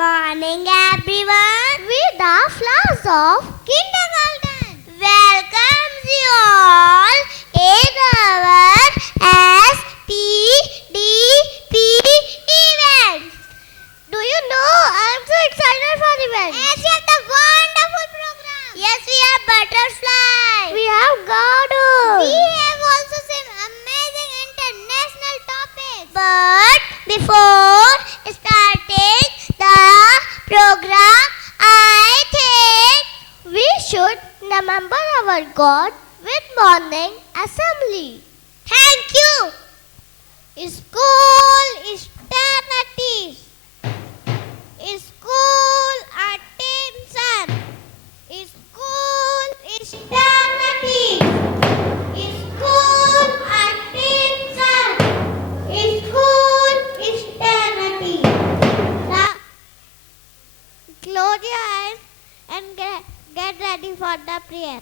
morning, everyone. We the flowers of kindergarten welcomes you all in our STDP event. Do you know I'm so excited for the event? Yes, we have the wonderful program. Yes, we have butterfly. We have garden. We have also some amazing international topics. But before starting the program, I think we should remember our God with morning assembly. Thank you. School eternity. School attention. School eternity. School attention. School eternity. Now, close your eyes and get ready for the prayer.